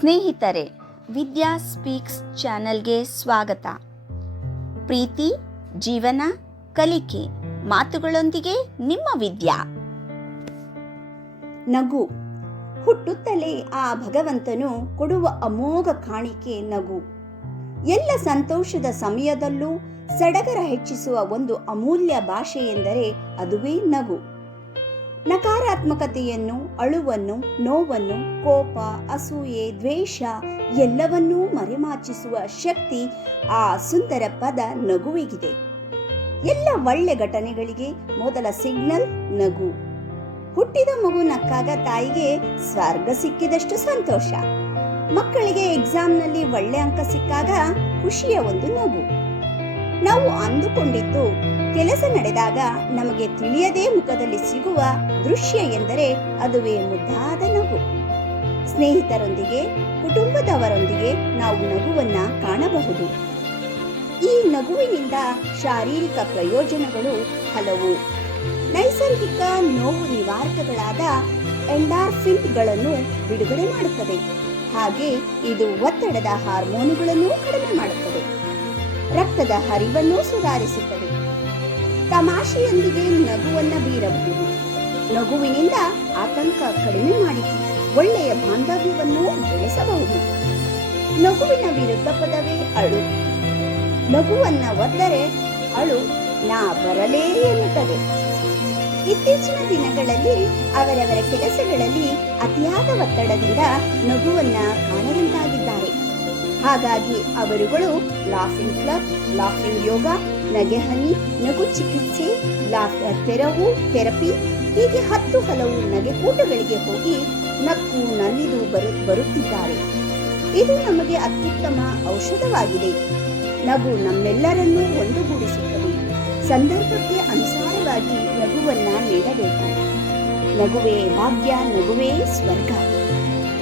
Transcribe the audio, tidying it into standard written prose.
ಸ್ನೇಹಿತರೆ, ವಿದ್ಯಾ ಸ್ಪೀಕ್ಸ್ ಚಾನೆಲ್ಗೆ ಸ್ವಾಗತ. ಪ್ರೀತಿ, ಜೀವನ, ಕಲಿಕೆ ಮಾತುಗಳೊಂದಿಗೆ ನಿಮ್ಮ ವಿದ್ಯಾ. ನಗು ಹುಟ್ಟುತ್ತಲೇ ಆ ಭಗವಂತನು ಕೊಡುವ ಅಮೋಘ ಕಾಣಿಕೆ ನಗು. ಎಲ್ಲ ಸಂತೋಷದ ಸಮಯದಲ್ಲೂ ಸಡಗರ ಹೆಚ್ಚಿಸುವ ಒಂದು ಅಮೂಲ್ಯ ಭಾಷೆ ಎಂದರೆ ಅದುವೇ ನಗು. ನಕಾರಾತ್ಮಕತೆಯನ್ನು, ಅಳುವನ್ನು, ನೋವನ್ನು, ಕೋಪ, ಅಸೂಯೆ, ದ್ವೇಷ ಎಲ್ಲವನ್ನೂ ಮರೆಮಾಚಿಸುವ ಶಕ್ತಿ ಆ ಸುಂದರ ಪದ ನಗುವಿಗಿದೆ. ಎಲ್ಲ ಒಳ್ಳೆ ಘಟನೆಗಳಿಗೆ ಮೊದಲ ಸಿಗ್ನಲ್ ನಗು. ಹುಟ್ಟಿದ ಮಗು ನಕ್ಕಾಗ ತಾಯಿಗೆ ಸ್ವರ್ಗ ಸಿಕ್ಕಿದಷ್ಟು ಸಂತೋಷ. ಮಕ್ಕಳಿಗೆ ಎಕ್ಸಾಮ್ನಲ್ಲಿ ಒಳ್ಳೆ ಅಂಕ ಸಿಕ್ಕಾಗ ಖುಷಿಯ ಒಂದು ನಗು. ನಾವು ಅಂದುಕೊಂಡಿದ್ದು ಕೆಲಸ ನಡೆದಾಗ ನಮಗೆ ತಿಳಿಯದೇ ಮುಖದಲ್ಲಿ ಸಿಗುವ ದೃಶ್ಯ ಎಂದರೆ ಅದುವೇ ಮುದ್ದಾದ ನಗು. ಸ್ನೇಹಿತರೊಂದಿಗೆ, ಕುಟುಂಬದವರೊಂದಿಗೆ ನಾವು ನಗುವನ್ನ ಕಾಣಬಹುದು. ಈ ನಗುವಿನಿಂದ ಶಾರೀರಿಕ ಪ್ರಯೋಜನಗಳು ಹಲವು. ನೈಸರ್ಗಿಕ ನೋವು ನಿವಾರಕಗಳಾದ ಎಂಡಾರ್ಫಿನ್ಗಳನ್ನು ಬಿಡುಗಡೆ ಮಾಡುತ್ತದೆ. ಹಾಗೆ ಇದು ಒತ್ತಡದ ಹಾರ್ಮೋನುಗಳನ್ನು ಕಡಿಮೆ ಮಾಡುತ್ತದೆ. ರಕ್ತದ ಹರಿವನ್ನು ಸುಧಾರಿಸುತ್ತದೆ. ತಮಾಷೆಯೊಂದಿಗೆ ನಗುವನ್ನ ಬೀರಬಹುದು. ನಗುವಿನಿಂದ ಆತಂಕ ಕಡಿಮೆ ಮಾಡಿ ಒಳ್ಳೆಯ ಬಾಂಧವ್ಯವನ್ನು ಬೆಳೆಸಬಹುದು. ನಗುವಿನ ವಿರುದ್ಧ ಪದವೇ ಅಳು. ನಗುವನ್ನ ಒದ್ದರೆ ಅಳು ನಾ ಬರಲೇ ಎನ್ನುತ್ತದೆ. ಇತ್ತೀಚಿನ ದಿನಗಳಲ್ಲಿ ಅವರವರ ಕೆಲಸಗಳಲ್ಲಿ ಅತಿಯಾದ ಒತ್ತಡದಿಂದ ನಗುವನ್ನ ಕಾಣದಂತಾಗಿದ್ದಾರೆ. ಹಾಗಾಗಿ ಅವರುಗಳು ಲಾಫಿಂಗ್ ಕ್ಲಬ್, ಲಾಫಿಂಗ್ ಯೋಗ, ನಗೆಹನಿ, ನಗು ಚಿಕಿತ್ಸೆ, ಲಾಫ್ಟರ್ ಥೆರಪಿ ಹೀಗೆ ಹಲವು ನಗೆಕೂಟಗಳಿಗೆ ಹೋಗಿ ನಕ್ಕು ನಲಿದು ಬರುತ್ತಿದ್ದಾರೆ. ಇದು ನಮಗೆ ಅತ್ಯುತ್ತಮ ಔಷಧವಾಗಿದೆ. ನಗು ನಮ್ಮೆಲ್ಲರನ್ನೂ ಒಂದುಗೂಡಿಸುತ್ತದೆ. ಸಂದರ್ಭಕ್ಕೆ ಅನುಸಾರವಾಗಿ ನಗುವನ್ನ ನೀಡಬೇಕು. ನಗುವೇ ಭಾಗ್ಯ, ನಗುವೇ ಸ್ವರ್ಗ.